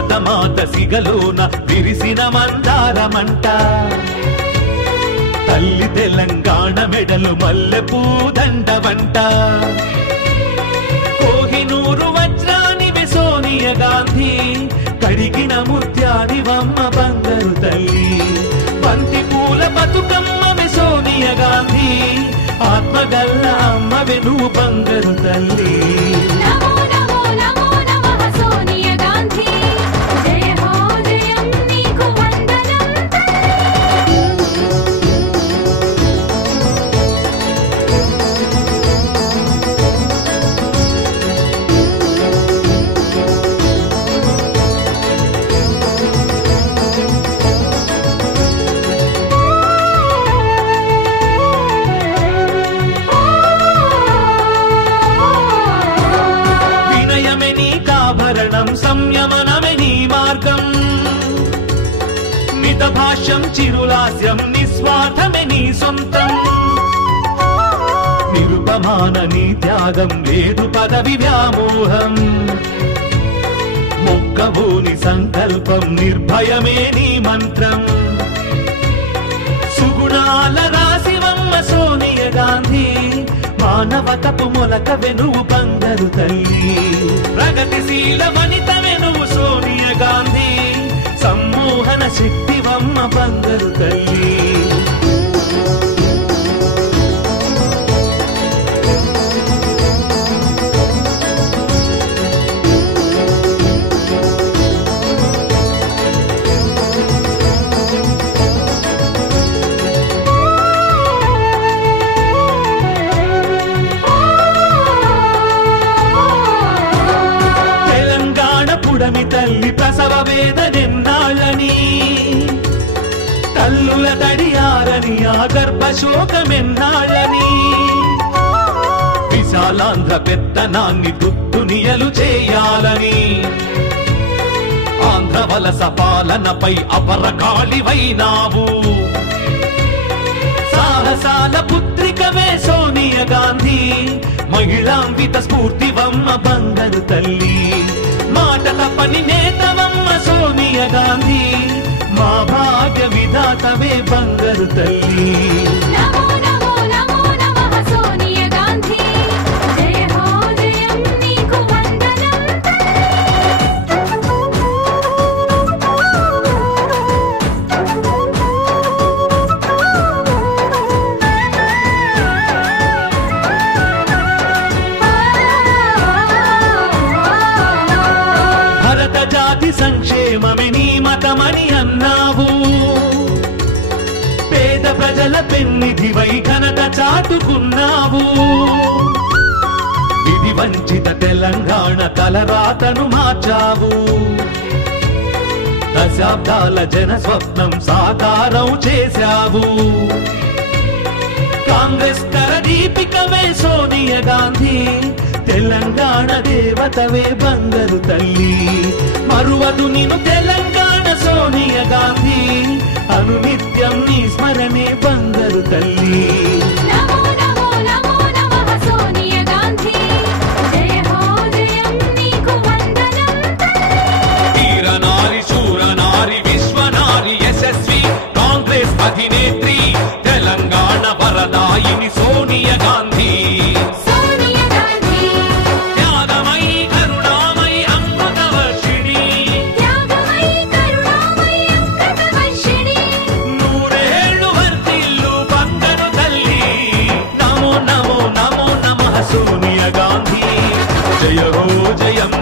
భరతమాత సిగలోన విరిసిన మందారమంట తల్లి తెలంగాణ మెడలు మల్లె పూదండవంట కోహినూరు వజ్రానివి సోనియా గాంధీ కడిగిన ముత్యానివమ్మ బంగారు తల్లి బంతి పూల బతుకమ్మవి సోనియా గాంధీ ఆత్మగల్ల అమ్మవి నువ్వు బంగారు తల్లి సంయమనమే నీ మార్గం మితభాష్యం చిరులాస్యం నిస్వార్థమే నీ సొంతం నిరుపమాన నీ త్యాగం లేదు పదవి వ్యామోహం మొక్కవోని సంకల్పం నిర్భయమే నీ మంత్రం సుగుణాల రాశివమ్మ సోనియా గాంధీ మానవతపు మొలకవే నువ్వు బంగారు తల్లి ప్రగతిశీల వనితవే నువ్వు సోనియా గాంధీ సమ్మోహన శక్తివమ్మ బంగారు తల్లి తల్లి ప్రసవ వేదనెన్నాళ్ళని తల్లుల తడియారని ఆ గర్భశోకమెన్నాళ్ళని విశాలాంధ్ర పెత్తనాన్ని దుత్తునియలు చేయాలని ఆంధ్ర వలస పాలనపై అపరకాళివైనావు సాహసాల పుత్రికవే సోనియా గాంధీ మహిళాంబిత స్ఫూర్తివమ్మ బంగారు తల్లి మాట తప్పని నేతవమ్మ సోనియా గాంధీ మా భాగ్య విధాతవే బంగారు తల్లి సంక్షేమమే నీ మతమని అన్నావు పేద ప్రజల పెన్నిధివై ఘనత చాటుకున్నావు విధి వంచిత తెలంగాణ తలరాతను మార్చావు దశాబ్దాల జన స్వప్నం సాకారం చేశావు కాంగ్రెస్ కరదీపికవే సోనియా గాంధీ తెలంగాణ దేవతవే బంగారు తల్లి మరువదు నిన్ను తెలంగాణ సోనియా గాంధీ అనునిత్యం నీ స్మరణే బంగారు తల్లి వీరనారి శూరనారి విశ్వనారి యశస్వి కాంగ్రెస్ అధినేత్రి తెలంగాణ వరదాయిని సోనియా గాంధీ సోనియా గాంధీ జయ హో జయం